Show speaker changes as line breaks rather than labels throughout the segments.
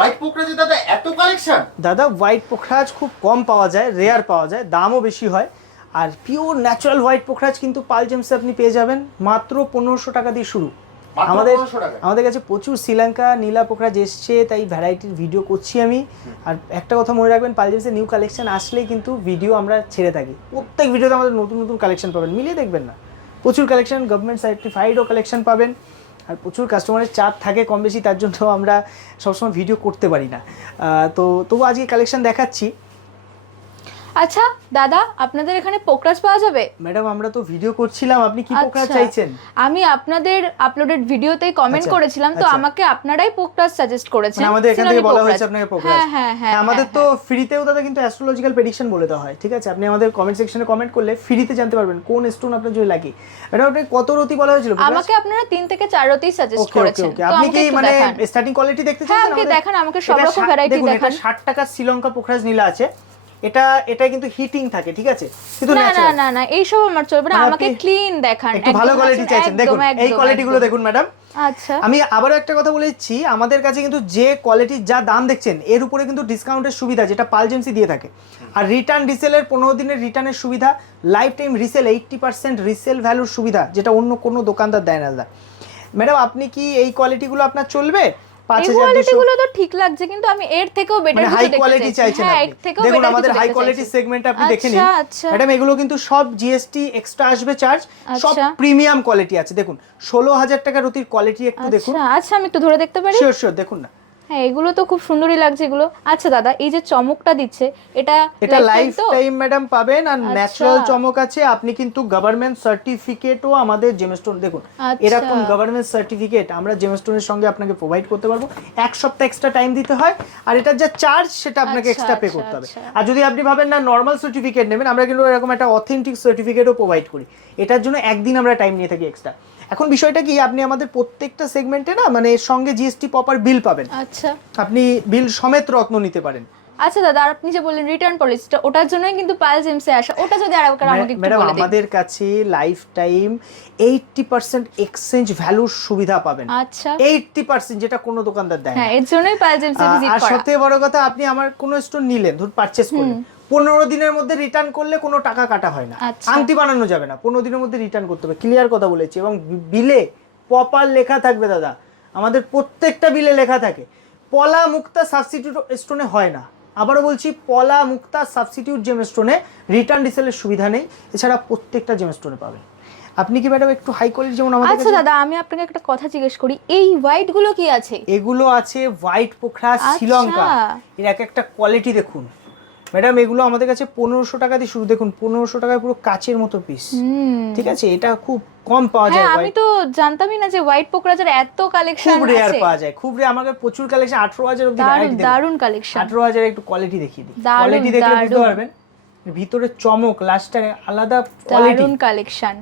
White পোকরাজে দাদা এত collection
দাদা হোয়াইট পোখরাজ খুব কম পাওয়া যায় রেয়ার পাওয়া যায় দামও বেশি হয়। আর পিওর ন্যাচারাল হোয়াইট পোখরাজ কিন্তু পাল জেমসে আপনি পেয়ে যাবেন মাত্র পনেরোশো টাকা দিয়ে শুরু। আমাদের আমাদের কাছে প্রচুর শ্রীলঙ্কা নীলা পোখরাজ এসছে তাই ভ্যারাইটির ভিডিও করছি আমি। আর একটা কথা মনে রাখবেন পাল জেমসের নিউ কালেকশন আসলেই কিন্তু ভিডিও আমরা ছেড়ে থাকি। প্রত্যেক ভিডিওতে আমাদের নতুন নতুন কালেকশন পাবেন মিলিয়ে দেখবেন না। প্রচুর কালেকশন গভর্নমেন্ট সার্টিফাইডও কালেকশন পাবেন। আর প্রচুর কাস্টমারের চাপ থাকে কম বেশি তার জন্য আমরা সবসময় ভিডিও করতে পারি না। তো তবু আজকে কালেকশন দেখাচ্ছি।
আচ্ছা দাদা আপনাদের এখানে পোকরাজ পাওয়া যাবে
ম্যাডাম আমরা তো ভিডিও করছিলাম আপনি কি পোকরাজ
আচ্ছা।
চাইছেন
আমি আপনাদের আপলোডেড ভিডিওতেই কমেন্ট
আচ্ছা,
করেছিলাম তো
আচ্ছা।
আমাকে আপনারাই পোকরাজ সাজেস্ট করেছেন
মানে আমাদের এখান থেকে বলা হয়েছে আপনাকে পোকরাজ
হ্যাঁ হ্যাঁ হ্যাঁ
আমাদের
হ্যাঁ,
তো ফ্রিতেও দাদা কিন্তু অ্যাস্ট্রোলজিক্যাল প্রেডিকশন বলে দেওয়া হয় ঠিক আছে আপনি আমাদের কমেন্ট সেকশনে কমেন্ট করলে ফ্রিতে জানতে পারবেন কোন স্টোন আপনার জন্য লাগে ম্যাডাম আপনি কত রতি বলা হয়েছিল
হ্যাঁ। আমাকে আপনারা তিন থেকে চার রতেই সাজেস্ট
ওকে ওকে
করেছেন
ওকে
তো
আপনি
আমাকে
কি
একটু
মানে
দেখান
স্টার্টিং কোয়ালিটি দেখতে
হ্যাঁ,
চাইছেন
আমাকে? দেখান, আমাকে সব রকম variety
দেখান। 60 টাকার শ্রীলঙ্কা পোখরাজ নীলা আছে এটা এটা কিন্তু হিটিং থাকে ঠিক আছে? কিন্তু
না না। না না এইসব আমার চলবে না
মানে
আমাকে ক্লিন দেখান
একটু ভালো কোয়ালিটি চাইছেন। দেখুন এই কোয়ালিটিগুলো দেখুন ম্যাডাম
আচ্ছা।
আমি আবারও একটা কথা বলেছি আমাদের কাছে কিন্তু যে কোয়ালিটির যা দাম দেখছেন এর উপরে কিন্তু ডিসকাউন্টের সুবিধা যেটা পালজেন্সি দিয়ে থাকে। আর রিটার্ন রিসেলের পনেরো দিনের রিটার্নের সুবিধা lifetime resale eighty percent resale ভ্যালুর সুবিধা যেটা অন্য কোনো দোকানদার দেয় না দাদা। ম্যাডাম আপনি কি এই কোয়ালিটিগুলো আপনার চলবে?
তো ঠিক লাগছে কিন্তু আমি এর থেকেও বেটার কিছু
হাই কোয়ালিটি চাইছেন দেখুন আমাদের হাই কোয়ালিটি সেগমেন্ট আপনি দেখে নিন।
আচ্ছা, আচ্ছা।
ম্যাডাম এগুলো কিন্তু সব জিএসটি এক্সট্রা আসবে চার্জ সব
আচ্ছা।
প্রিমিয়াম কোয়ালিটি আছে। দেখুন ষোলো হাজার টাকা কোয়ালিটি একটু দেখুন।
আচ্ছা আচ্ছা আমি একটু ধরে দেখতে পারি।
শিওর শিওর দেখুন না।
হ্যাঁ এগুলো তো খুব সুন্দরই লাগছে এগুলো। আচ্ছা দাদা এই যে চমকটা দিচ্ছে এটা
এটা লাইফ টাইম ম্যাডাম পাবেন আর
আচ্ছা।
ন্যাচারাল চমক আছে। আপনি কিন্তু গভর্নমেন্ট সার্টিফিকেটও আমাদের জেমস্টোন দেখুন
আচ্ছা।
এরকম গভর্নমেন্ট সার্টিফিকেট আমরা জেমস্টোনের সঙ্গে আপনাকে প্রোভাইড করতে পারব। এক সপ্তাহ এক্সট্রা টাইম দিতে হয় আর এটার যা চার্জ সেটা আপনাকে এক্সট্রা পে
আচ্ছা,
করতে হবে। আর যদি আপনি ভাবেন না নর্মাল সার্টিফিকেট নেবেন আমরা কিন্তু এরকম একটা অথেন্টিক সার্টিফিকেটও প্রোভাইড করি। এটার জন্য একদিন আমরা টাইম নিয়ে থাকি এক্সট্রা এখন বিষয়টা কি আপনি আমাদের প্রত্যেকটা সেগমেন্টে না মানে এর সঙ্গে জিএসটি প্রপার বিল পাবেন।
আচ্ছা।
আপনি বিল সমেত রত্ন নিতে পারেন।
আচ্ছা দাদা আর আপনি যে বললেন রিটার্ন পলিসিটা ওটার জন্যই কিন্তু পাল জেমসে আসা ওটা যদি আর একবার আমাকে একটু
ম্যাডাম
বলে দিন।
আমাদের কাছে lifetime eighty percent exchange ভ্যালুর সুবিধা পাবেন।
আচ্ছা।
এইটটি পার্সেন্ট যেটা কোনো দোকানদার দেয় না।
হ্যাঁ এর জন্যই পাল জেমসে ভিজিট
আর
করা।
সবথেকে বড় কথা আপনি আমার কোনো স্টোর নিলেন ধর পারচেস করলেন। পনেরো দিনের মধ্যে রিটার্ন করলে কোনো টাকা কাটা হয় না।
আচ্ছা।
আংটি বানানো যাবে না। পনেরো দিনের মধ্যে রিটার্ন করতে হবে। ক্লিয়ার কথা বলেছি। এবং বিলে প্রপার লেখা থাকবে দাদা। আমাদের প্রত্যেকটা বিলে লেখা থাকে। পলা মুক্তা সাবস্টিটিউট স্টোনে হয় না। আবারও বলছি পলা মুক্তা সাবস্টিটিউট জেম স্টোনে রিটার্ন ডিসেলের সুবিধা নেই। এছাড়া প্রত্যেকটা জেম স্টোনে পাবে আপনি কি ম্যাডাম একটু হাই কোয়ালিটি যেমন আমাদের
আচ্ছা দাদা আমি আপনাকে একটা কথা জিজ্ঞেস করি। এই হোয়াইটগুলো কি আছে?
এগুলো আছে হোয়াইট পোখরা
আচ্ছা।
শ্রীলঙ্কা। এর এক একটা কোয়ালিটি দেখুন। ম্যাডাম এগুলো আমাদের কাছে পনেরোশো টাকা দিয়ে শুরু। দেখুন পনেরোশো টাকায় পুরো কাচের মতো পিস ঠিক আছে? এটা খুব কম পাওয়া যায়
হ্যাঁ আমি তো জানতামই না যে হোয়াইট পোকরাজের এত কালেকশন
খুব রেয়ার পাওয়া যায়। খুব রেয়ার আমাকে প্রচুর কালেকশন আঠারো হাজার অব্দি
দারুণ কালেকশন
আঠারো হাজার একটু কোয়ালিটি দেখিয়ে দিই। কোয়ালিটি দেখলে বুঝতে পারবেন ভিতরে চমক লাস্টারে আলাদা কোয়ালিটি
দারুণ কালেকশন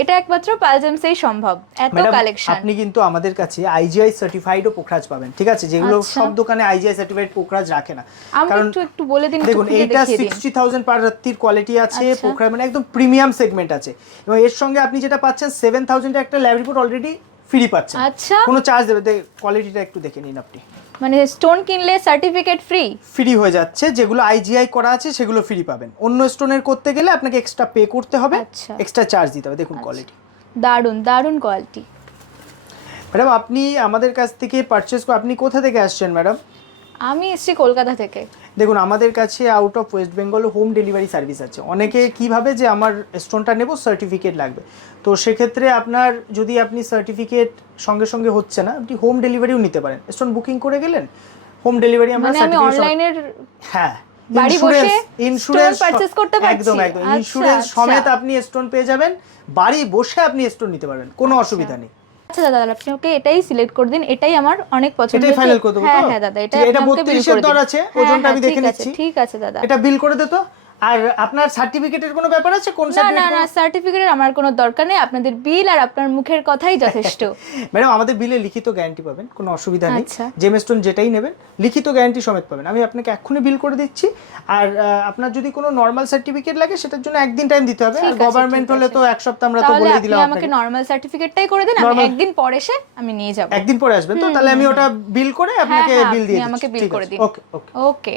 এটা একমাত্র পালজেমসেই সম্ভব। এত কালেকশন
আপনি কিন্তু আমাদের কাছে আইজিআই সার্টিফাইডও পোখরাজ পাবেন ঠিক আছে? যেগুলো
আচ্ছা।
সব দোকানে আইজিআই সার্টিফাইড পোখরাজ রাখে না।
কারণ একটু একটু বলে দিন
দেখুন এইটা
দেখিয়ে দিন।
সিক্সটি থাউজেন্ড পার রাত্রির কোয়ালিটি আছে
আচ্ছা।
পোখরা মানে একদম প্রিমিয়াম সেগমেন্ট আছে। এবং এর সঙ্গে আপনি যেটা পাচ্ছেন সেভেন থাউজেন্ডের একটা ল্যাব রিপোর্ট অলরেডি ফ্রি পাচ্ছেন।
আচ্ছা।
কোনো চার্জ দেবে কোয়ালিটিটা একটু দেখে নিন আপনি।
মানে স্টোন কিনলে সার্টিফিকেট ফ্রি
ফ্রি হয়ে যাচ্ছে যেগুলো আইজিআই করা আছে সেগুলো ফ্রি পাবেন। অন্য স্টোনের করতে গেলে আপনাকে এক্সট্রা পে করতে হবে
আচ্ছা।
এক্সট্রা চার্জ দিতে হবে। দেখুন কোয়ালিটি
দারুণ দারুণ কোয়ালিটি
ম্যাডাম আপনি আমাদের কাছ থেকে পারচেস আপনি কোথা থেকে আসছেন ম্যাডাম
আমি এসেছি কলকাতা থেকে।
দেখুন আমাদের কাছে out of West Bengal home delivery service আছে। অনেকে কীভাবে যে আমার স্টোনটা নেব সার্টিফিকেট লাগবে। তো সেক্ষেত্রে আপনার যদি আপনি সার্টিফিকেট সঙ্গে সঙ্গে হচ্ছে না আপনি হোম ডেলিভারিও নিতে পারেন। স্টোন বুকিং করে গেলেন হোম ডেলিভারি আমরা
মানে আমি অনলাইনের
হ্যাঁ
বাড়ি বসে
ইন্স্যুরেন্স
purchase করতে পারছি?
একদম একদম।
আচ্ছা,
ইন্স্যুরেন্স
আচ্ছা।
সমেত আপনি স্টোন পেয়ে যাবেন। বাড়ি বসে আপনি স্টোন নিতে পারবেন। কোনো অসুবিধা নেই।
আচ্ছা দাদা আপনি ওকে এটাই সিলেক্ট করে দিন এটাই আমার অনেক পছন্দ
এটাই ফাইনাল করে দেবো
হ্যাঁ? হ্যাঁ দাদা এটা
এটা
আপনি
32 এর দর আছে,
হ্যাঁ,
ওজনটা
হ্যাঁ,
আমি দেখে
ঠিক আছে,
নিচ্ছি।
ঠিক আছে দাদা
এটা বিল করে দে তো আর আপনার সার্টিফিকেটের কোনো ব্যাপার আছে? কোন
না না
সার্টিফিকেট
না সার্টিফিকেটের আমার কোনো দরকার নেই। আপনাদের বিল আর আপনার মুখের কথাই যথেষ্ট।
ম্যাডাম আমাদের বিলে লিখিত গ্যারান্টি পাবেন কোনো অসুবিধা নেই।
আচ্ছা।
জেমস্টোন যেটাই নেবেন লিখিত গ্যারান্টি সমেত পাবেন। আমি আপনাকে এক্ষুনি বিল করে দিচ্ছি। আর আপনার যদি কোনো নর্মাল সার্টিফিকেট লাগে সেটার জন্য একদিন টাইম দিতে হবে। আর গভর্নমেন্ট হলে তো এক সপ্তাহ আমরা তো
বলে
দিলাম
আমাকে নর্মাল সার্টিফিকেটটাই করে দেন আমি একদিন পরে এসে আমি নিয়ে যাব।
একদিন পরে আসবেন তো? তাহলে আমি ওটা বিল করে আপনাকে
হ্যাঁ,
বিল দিয়ে
আপনি আমাকে
বিল
করে দিন।
ওকে ওকে
ওকে